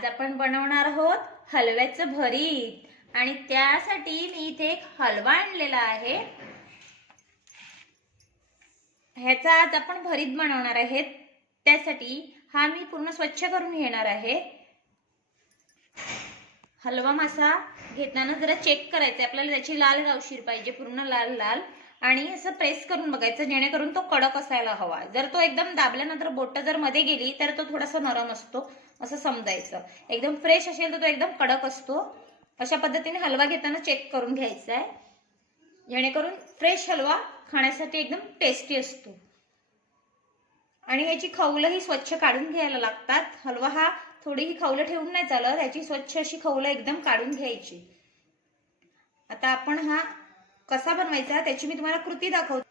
आज आपण बनवणार आहोत हलव्याचं भरीत. आणि त्यासाठी मी इथे एक हलवा आणलेला आहे. ह्याचा आज आपण भरीत बनवणार आहेत. त्यासाठी हा मी पूर्ण स्वच्छ करून घेणार आहे. हलवा मासा घेताना जरा चेक करायचा आपल्याला त्याची लाल गावशीर पाहिजे पूर्ण लाल लाल. आणि असं प्रेस करून बघायचं जेणेकरून तो कडक असायला हवा. जर तो एकदम दाबल्यानंतर बोट जर मध्ये गेली तर तो थोडासा नरम असतो. असं समजायचं. एकदम फ्रेश असेल तर तो एकदम कडक असतो. अशा पद्धतीने हलवा घेताना चेक करून घ्यायचा आहे. जेणेकरून फ्रेश हलवा खाण्यासाठी एकदम टेस्टी असतो. आणि ह्याची खवलंही स्वच्छ काढून घ्यायला लागतात. हलवा हा थोडीही खवलं ठेवून नाही चालत. ह्याची स्वच्छ अशी खवलं एकदम काढून घ्यायची. आता आपण हा कसा बनवायचा त्याची मी तुम्हाला कृती दाखवते.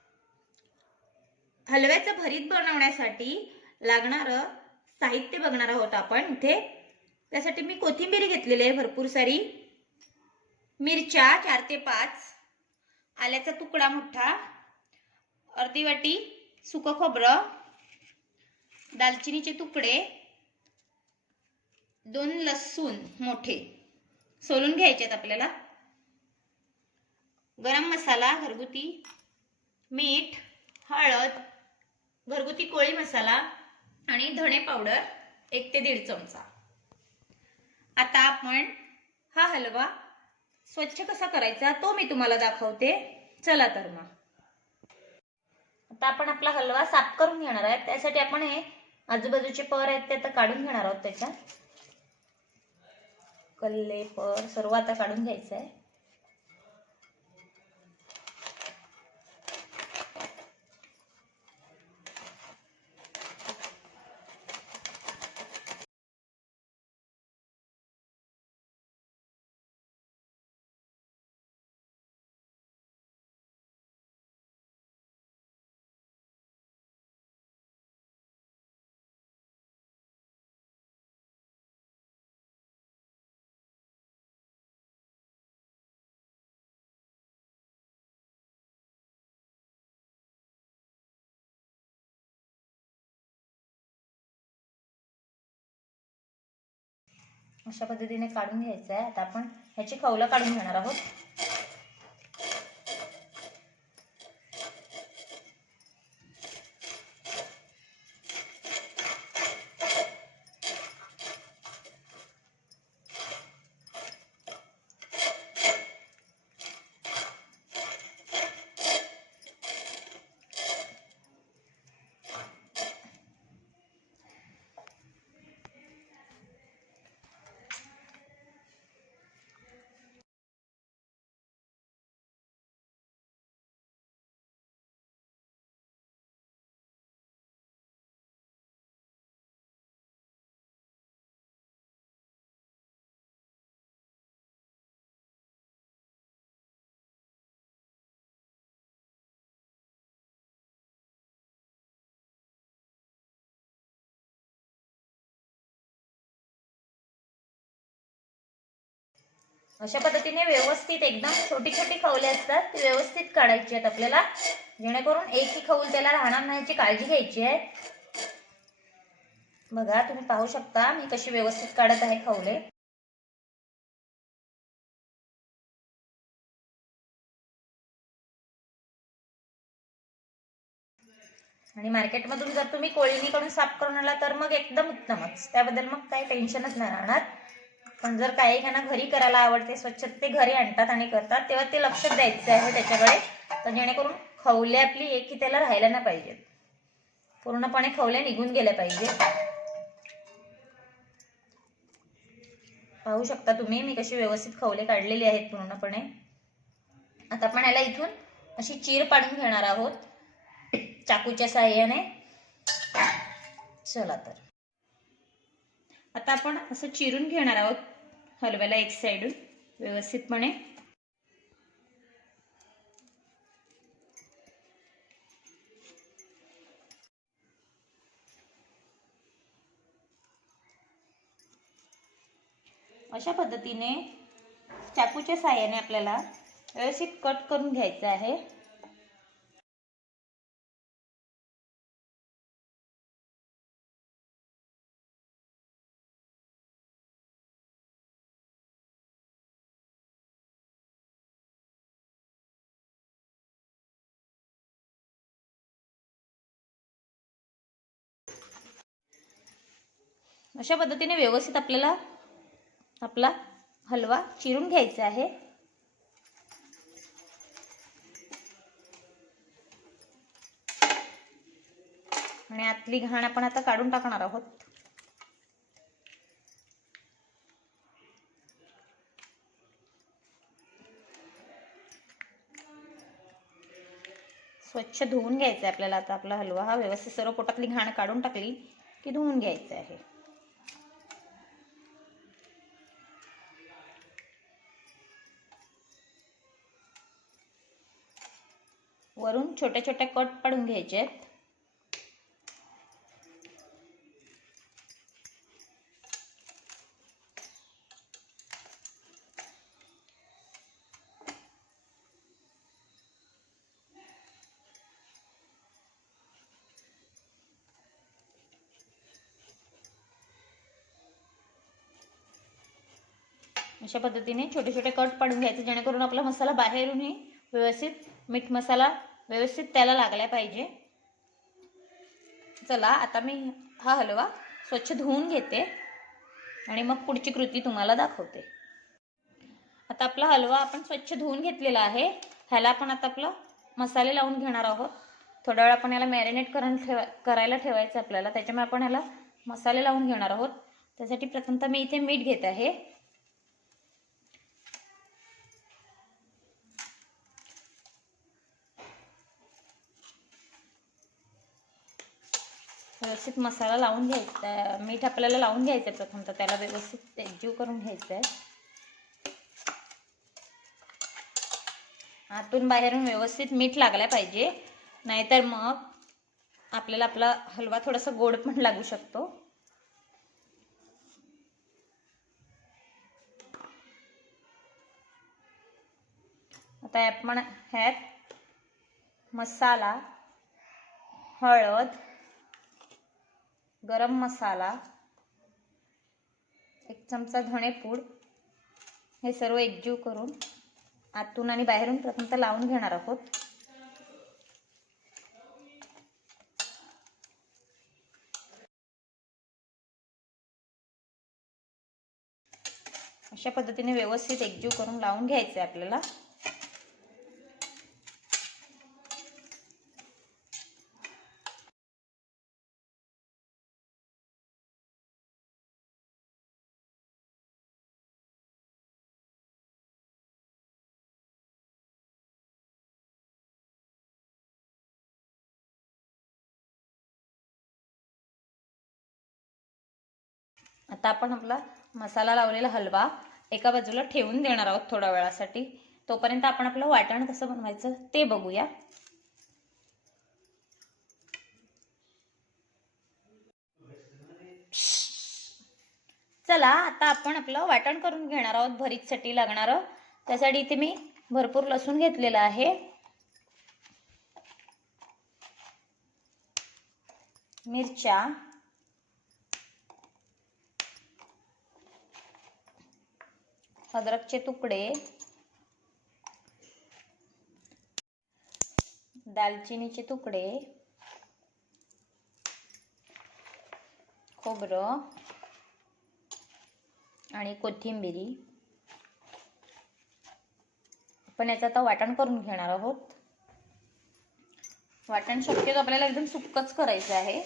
हलव्याचं भरीत बनवण्यासाठी लागणारं साहित्य बघणार आहोत आपण इथे. त्यासाठी मी कोथिंबीर घेतलेली आहे भरपूर सारी. मिरच्या चार ते पाच. आल्याचा तुकडा मोठा. अर्धी वाटी सुकं खोबरं. दालचिनीचे तुकडे. दोन लसूण मोठे. सोलून घ्यायचे आहेत आपल्याला. गरम मसाला घरगुती मीठ हळद घरगुती कोळी मसाला आणि धणे पावडर एक ते दीड चमचा. आता आपण हा हलवा स्वच्छ कसा करायचा तो मी तुम्हाला दाखवते. चला तर मग. आता आपण आपला हलवा साफ करून घेणार आहे त्यासाठी आपण हे आजूबाजूचे पर आहेत ते आता काढून घेणार आहोत त्याच्या कल्ले पर सर्व आता काढून घ्यायचं आहे अशा पद्धतीने काढून घ्यायचं आहे आता आपण ह्याची खवलं काढून घेणार आहोत. अशा पद्धतीने व्यवस्थित एकदम छोटी छोटी खवले असतात ती व्यवस्थित काढायची आहेत आपल्याला. जेणेकरून एकही खवल त्याला राहणार नाही याची काळजी घ्यायची आहे. बघा तुम्ही पाहू शकता मी कशी व्यवस्थित काढत आहे खवले. आणि मार्केटमधून जर तुम्ही कोळीनीकडून साफ करून आला तर मग एकदम उत्तमच. त्याबद्दल मग काही टेन्शनच नाही राहणार. पण जर काही त्यांना घरी करायला आवडते स्वच्छ ते घरी आणतात आणि करतात तेव्हा ते लक्ष द्यायचं आहे त्याच्याकडे. तर जेणेकरून खवले आपली एक की त्याला राहायला नाही पाहिजेत. पूर्णपणे खवले निघून गेल्या पाहिजे पाहू शकता तुम्ही मी कशी व्यवस्थित खवले काढलेली आहेत पूर्णपणे. आता आपण याला इथून अशी चीर पाडून घेणार आहोत चाकूच्या साह्याने. चला तर. आता आपण असं चिरून घेणार आहोत. हलव्याला एक साईडून व्यवस्थितपणे. अशा पद्धतीने चाकूच्या साह्याने आपल्याला व्यवस्थित कट करून घ्यायचं आहे. अशा पद्धतीने व्यवस्थित आपल्याला आपला हलवा चिरून घ्यायचा आहे. आणि आतली घाण आपण आता काढून टाकणार आहोत. स्वच्छ धुवून घ्यायचा आहे आपल्याला आता आपला हलवा. हा व्यवस्थित सर्व पोटातली घाण काढून टाकली की धुवून घ्यायचं आहे. वरून छोटे छोटे कट पाडून घ्यायचे आहेत. अशा पद्धतीने छोटे छोटे कट पाडून घ्यायचे जेणेकरून आपला मसाला बाहेरूनही व्यवस्थित मीठ मसाला व्यवस्थित त्याला लागल्या पाहिजे. चला आता मी हा हलवा स्वच्छ धुवून घेते आणि मग पुढची कृती तुम्हाला दाखवते. आता आपला हलवा आपण स्वच्छ धुवून घेतलेला आहे. ह्याला आपण आता आपलं मसाले लावून घेणार आहोत. थोडा वेळ आपण याला मॅरिनेट करून ठेवा करायला ठेवायचं आपल्याला. त्याच्यामुळे आपण ह्याला मसाले लावून घेणार आहोत. त्यासाठी प्रथमतः मी इथे मीठ घेत आहे. व्यवस्थित मसाला लावून घ्यायचा मीठ आपल्याला लावून घ्यायचं आहे प्रथम तर त्याला व्यवस्थित एकजीव करून घ्यायचं आहे. आतून बाहेरून व्यवस्थित मीठ लागलं पाहिजे. नाहीतर मग आपल्याला आपला हलवा थोडासा गोड पण लागू शकतो. आता आपण ह्यात मसाला हळद गरम मसाला एक चमचा धणेपूड हे सर्व एकजीव करून आतून आणि बाहेरून प्रथमतः लावून घेणार आहोत. अशा पद्धतीने व्यवस्थित एकजीव करून लावून घ्यायचं आहे आपल्याला. आता आपण आपला मसाला लावलेला हलवा एका बाजूला ठेवून देणार आहोत थोड्या वेळासाठी. तोपर्यंत आपण आपलं वाटण कसं बनवायचं ते बघूया. चला आता आपण आपलं वाटण करून घेणार आहोत. भरीतसाठी लागणारं. त्यासाठी इथे मी भरपूर लसूण घेतलेलं आहे. मिरच्या. अद्रकचे तुकडे दालचिनीचे तुकडे खोबरं आणि कोथिंबिरी. आपण याचं आता वाटण करून घेणार आहोत. वाटण शक्यतो आपल्याला एकदम सुक्कच करायचं आहे.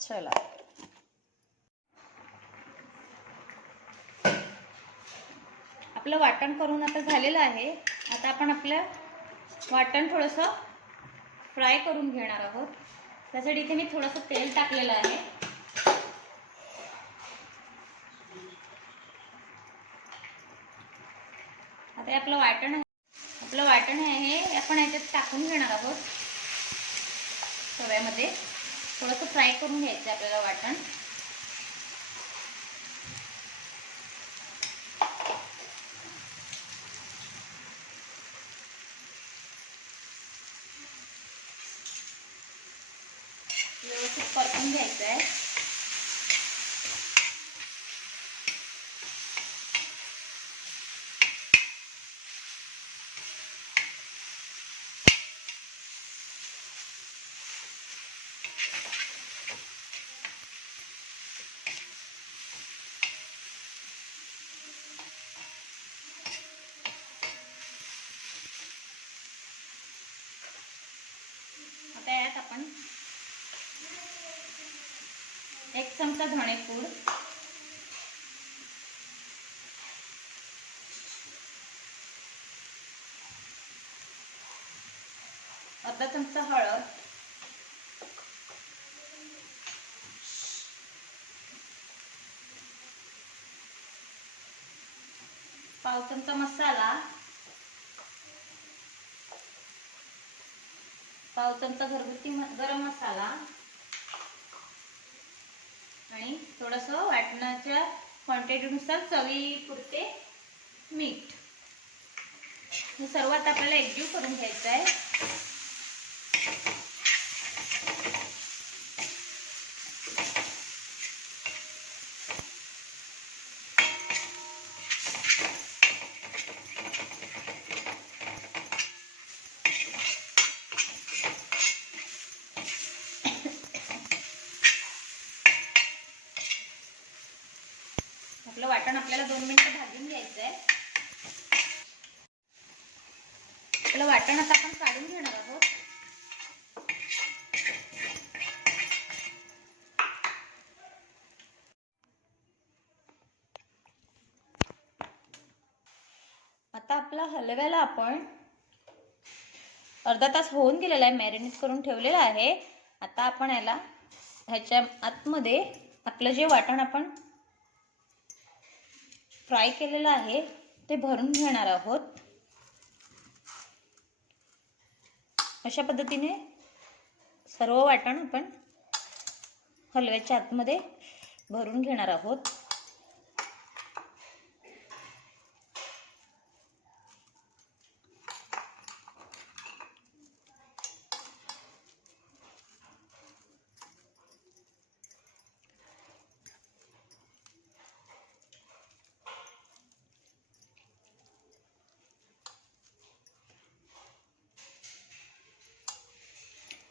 चला. आपलं वाटण करून आता झालेलं आहे. आता आपण आपलं वाटण थोडंसं फ्राय करून घेणार आहोत. त्यासाठी इथे मी थोडंसं तेल टाकलेलं आहे. आता हे आपलं वाटण आपलं वाटण आहे हे आपण याच्यात टाकून घेणार आहोत. तव्यामध्ये. थोडंसं फ्राय करून घ्यायचं आहे आपल्याला वाटण व्यवस्थित परतून घ्यायचं आहे एक चमचा धणेपूड अर्धा चमचा हळद. पाव चमचा मसाला. पाव चमचा घरगुती गरम मसाला आणि थोडस वाटणाच्या क्वांटिटीनुसार चवीपुरते मीठ. हे सर्वात आपल्याला एकजीव करून घ्यायचं आहे आपलं वाटण आपल्याला दोन मिनिटं भाजून घ्यायचं आहे आपलं वाटण आता आपण काढून घेणार आहोत. आता आपला हलव्याला आपण अर्धा तास होऊन गेलेला आहे मॅरिनेट करून ठेवलेला आहे. आता आपण याला ह्याच्या आतमध्ये आपलं जे वाटण आपण फ्राय केलेलं आहे ते भरून घेणार आहोत. अशा पद्धतीने सर्व वाटण आपण हलव्याच्या आतमध्ये भरून घेणार आहोत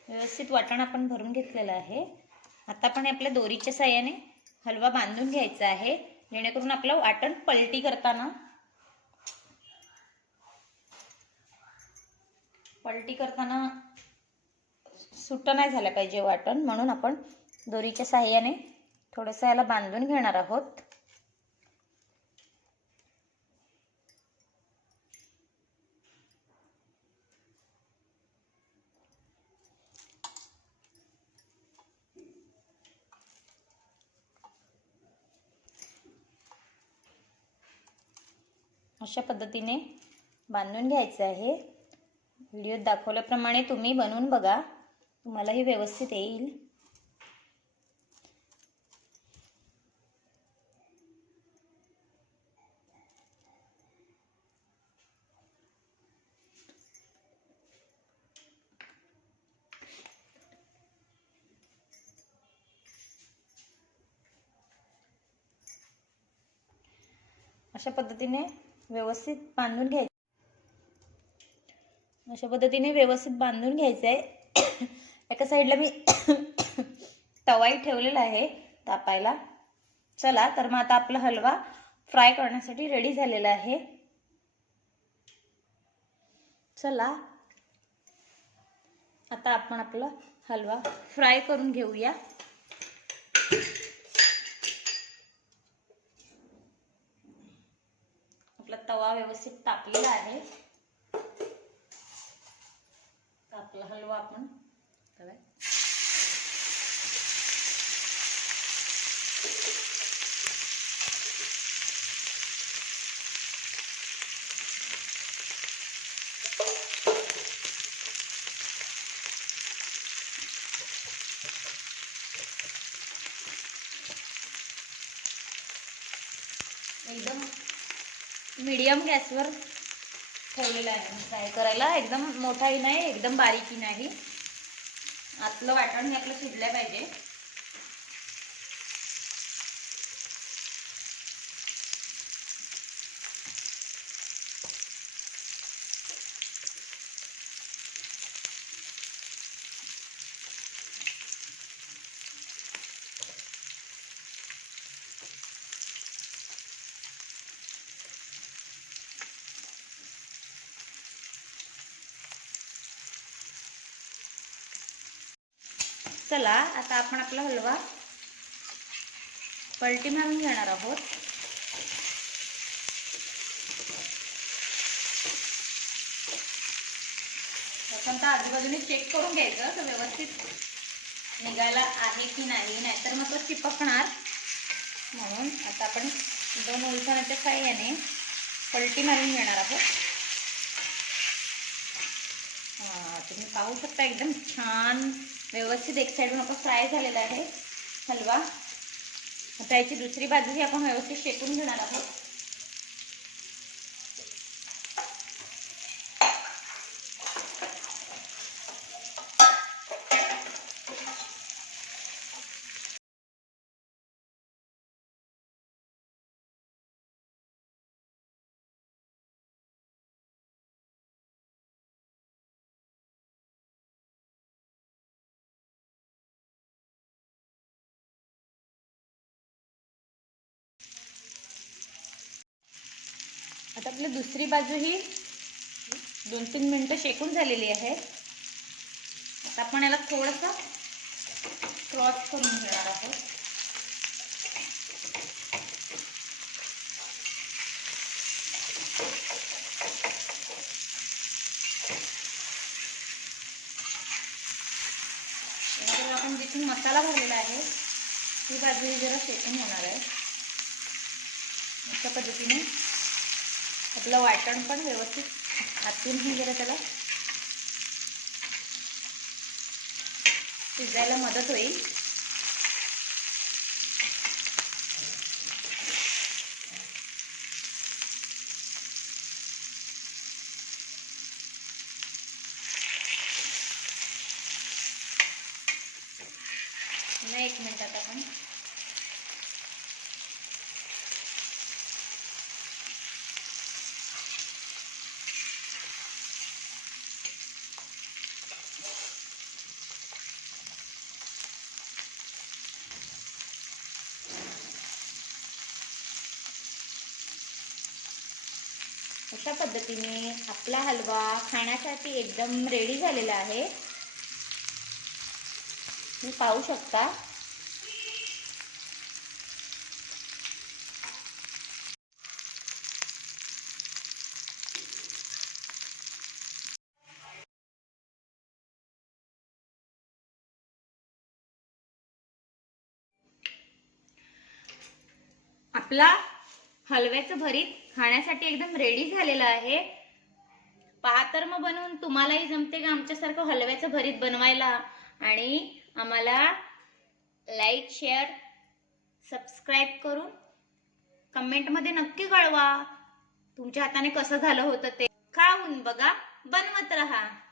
व्यवस्थित वाटण आपण भरून घेतलेलं आहे. आता आपण आपल्या दोरीच्या साह्याने हलवा बांधून घ्यायचा आहे. जेणेकरून आपलं वाटण पलटी करताना पलटी करताना सुट्ट नाही झालं पाहिजे वाटण. म्हणून आपण दोरीच्या साह्याने थोडंसं याला बांधून घेणार आहोत. अशा पद्धतीने बांधून घ्यायचं आहे. व्हिडिओत दाखवल्याप्रमाणे तुम्ही बनवून बघा. तुम्हालाही व्यवस्थित येईल. अशा पद्धतीने व्यवस्थित बांधून घ्यायचं. अशा पद्धतीने व्यवस्थित बांधून घ्यायचं आहे एका साईडला मी तवाई ठेवलेला आहे तापायला. चला तर मग आता आपला हलवा फ्राय करण्यासाठी रेडी झालेला आहे. चला. आता आपण आपला हलवा फ्राय करून घेऊया. आपला व्यवस्थित तापलेला आहे. तापला हलवा आपण. काय मीडियम गॅसवर ठेवलेला आहे. फ्राय करायला एकदम मोठाही नाही एकदम बारीकही नाही. आतलं वाटण हे आपलं शिजलं पाहिजे. चला आता आपण आपला हलवा पलटी मारून घेणार आहोत. प्रथमतः आजूबाजूने चेक करून घ्यायचं तर व्यवस्थित निघायला आहे की नाही नाहीतर मग तो चिपकणार. म्हणून आता आपण दोन उलथाण्याच्या साह्याने पलटी मारून घेणार आहोत. तुम्ही पाहू शकता एकदम छान. व्यवस्थित एक साईडून आपण फ्राय झालेला आहे. हलवा. आता याची दुसरी बाजूही आपण व्यवस्थित शेकून घेणार आहोत. आता आपली दुसरी बाजू ही दोन तीन मिनटं शेकून झालेली आहे. आता आपण याला थोडंसं क्रॉस करून घेणार आहोत. आपण जिथून मसाला भरलेला आहे ती बाजू ही जरा शेकून होणार आहे. अशा पद्धतीने आपलं वाटण पण व्यवस्थित आतूनही जरा त्याला. शिजायला मदत होईल. नाही एक मिनिटात आपण अशा पद्धतीने आपला हलवा खाण्यासाठी एकदम रेडी झालेला आहे. तुम्ही पाहू शकता. आपला हलव्याचं भरीत खाण्यासाठी एकदम रेडी झालेलं आहे. पहा तर मग बनवून तुम्हालाही जमते का आमच्यासारखं हलव्याचं भरीत बनवायला? आणि आम्हाला लाईक शेअर सबस्क्राईब करून कमेंटमध्ये नक्की कळवा. तुमच्या हाताने कसं झालं होतं ते खाऊन बघा. बनवत राहा.